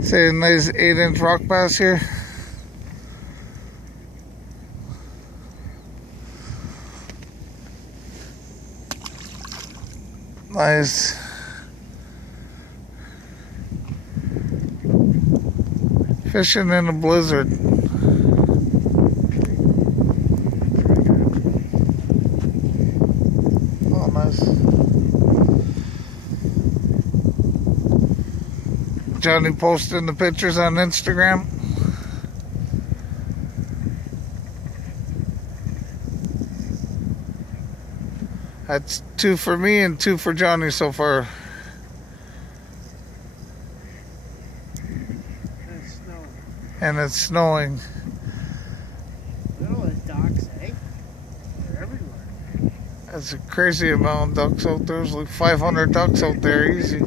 Say a nice 8-inch rock bass here. Nice. Fishing in a blizzard. Oh, nice. Johnny posting the pictures on Instagram. That's 2 for me and 2 for Johnny so far. It's snowing. And it's snowing. Look at all the ducks, eh? They're everywhere. That's a crazy amount of ducks out there. There's like 500 ducks out there, easy.